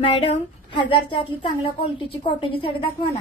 Madam 1000च्या आतली चांगल्या क्वालिटीची कॉटनची साडी दाखवा ना।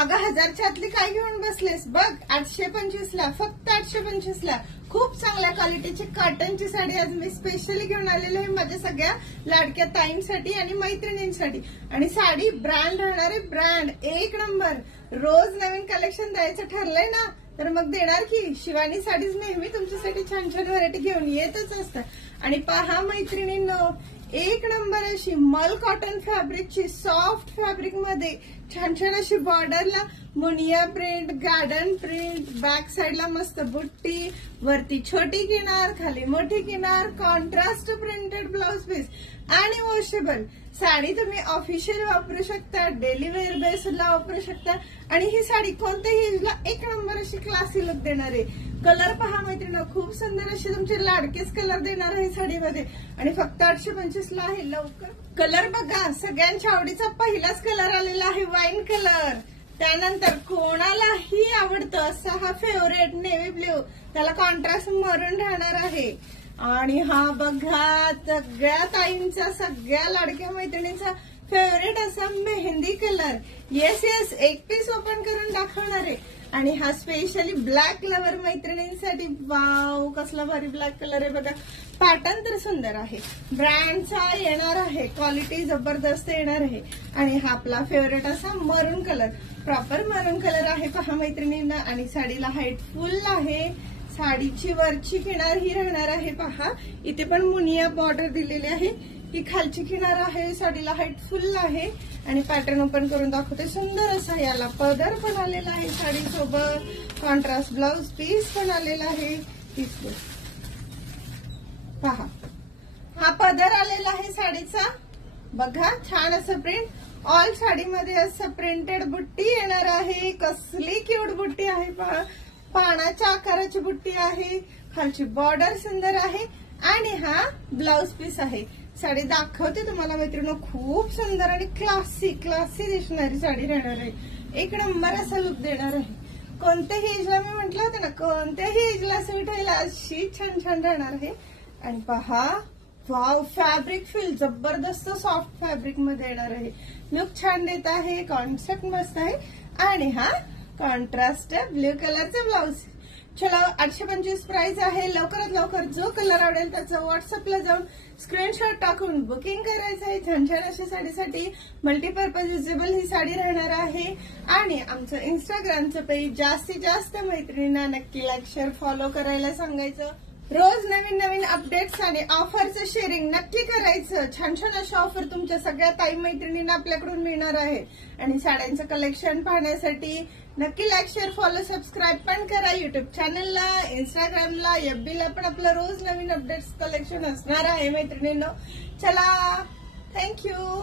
अगं 1000च्या आतली काय घेऊन बसलेस बघ, 825 ला, फक्त 825 ला खूप चांगल्या क्वालिटीची कॉटनची साडी आज मी स्पेशली घेऊन आलेली आहे माझ्या सगळ्या लाडक्या ताईंसाठी आणि मैत्रिणींसाठी। आणि साडी ब्रँड राहणार आहे, ब्रँड एक नंबर। रोज नवीन कलेक्शन द्यायचं ठरलंय ना, तर मग देणार की। शिवानी साडीज नेहमी तुमच्यासाठी छान छान व्हरायटी घेऊन येतच असतात। आणि पहा मैत्रिणींनो, एक नंबर अशी मल कॉटन फॅब्रिकची सॉफ्ट फॅब्रिक मध्ये छान छान अशी बॉर्डरला मुनिया प्रिंट, गार्डन प्रिंट, बॅक साइडला मस्त बुट्टी, वरती छोटी किनार, खाली मोठी किनार, कॉन्ट्रास्ट प्रिंटेड ब्लाउज पीस आणि वॉशेबल। साडी तुम्ही ऑफिशियल वापरू शकता, डेली वेअर बेसला वापरू शकता। आणि ही साडी कोणत्याही एजला एक नंबर अशी क्लासी लुक देणार आहे। कलर पहा मैत्रिणी, खूप सुंदर असे तुमचे लाडकेच कलर देणार आहे साडीमध्ये। आणि फक्त 825 ला आहे। लवकर कलर बघा, सगळ्यांच्या आवडीचा पहिलाच कलर आलेला आहे वाईन कलर। त्यानंतर कोणालाही आवडतं असा हा फेवरेट नेव्ही ब्ल्यू, त्याला कॉन्ट्रास्ट मरून राहणार आहे। आणि हा बघा सगळ्या ताईंचा, सगळ्या लाडक्या मैत्रिणींचा फेवरेट असा मेहंदी कलर। येस येस, एक पीस ओपन करून दाखवणार आहे। आणि हा स्पेशली ब्लॅक लवर मैत्रिणींसाठी, वाव कसला भारी ब्लॅक कलर आहे बघा। पॅटर्न तर सुंदर आहे, ब्रँडचा येणार आहे, क्वालिटी जबरदस्त येणार आहे। आणि हा आपला फेवरेट असा मरून कलर, प्रॉपर मरून कलर आहे पहा मैत्रिणींना। आणि साडीला हाईट फुल आहे। साडीची वरची किनार ही राहणार आहे पहा, इथे पण मुनिया बॉर्डर दिलेली आहे। ही खालची किनार आहे, साडीला हाईट फुल आहे। आणि पॅटर्न ओपन करून दाखवते, सुंदर असा याला पदर पण आलेला आहे साडीसोबत, कॉन्ट्रास्ट ब्लाउज पीस पण आलेला आहे। पहा हा पदर आलेला आहे साडीचा, बघा छान असं प्रिंट। ऑल साडीमध्ये असं प्रिंटेड बुट्टी येणार आहे, कसली क्यूट बुट्टी आहे पहा। पानाच्या आकाराची बुट्टी आहे, खालची बॉर्डर सुंदर आहे। आणि हा ब्लाउज पीस आहे। साडी दाखवते तुम्हाला मैत्रिणी, खूप सुंदर आणि क्लासी क्लासी दिसणारी साडी राहणार आहे। एक नंबर असा लुक देणार आहे। कोणत्याही एजला, मी म्हटलं होतं ना, कोणत्याही एजला सूट व्हायला अशी छान छान राहणार आहे। आणि पहा वाव, फॅब्रिक फील जबरदस्त सॉफ्ट फॅब्रिक मध्ये येणार आहे। लुक छान देत आहे, कॉन्सेप्ट मस्त आहे। आणि हा कॉन्ट्रास्ट ब्ल्यू कलरचा ब्लाउज। चला 825 प्राइस आहे। लवकरात लवकर जो कलर आवडेल त्याचा व्हॉट्सअपला जाऊन स्क्रीनशॉट टाकून बुकिंग करायचं आहे। छान छान अशा साडीसाठी मल्टीपर्पज युजेबल ही साडी राहणार आहे। आणि आमचं इंस्टाग्रामचं पेज जास्तीत जास्त मैत्रिणींना नक्की लाईक, शेअर, फॉलो करायला सांगायचं। रोज नवीन नवीन अपडेट्स आणि ऑफरचं शेअरिंग नक्की करायचं। छान छान अशा ऑफर तुमच्या सगळ्या ताई मैत्रिणींना आपल्याकडून मिळणार आहे। आणि साड्यांचं कलेक्शन पाहण्यासाठी नक्की लाईक, शेअर, फॉलो, सबस्क्राईब पण करा। युट्यूब चॅनलला, इंस्टाग्रामला, FB ला पण आपलं रोज नवीन अपडेट्स कलेक्शन असणार आहे मैत्रिणींनो। चला, थँक्यू।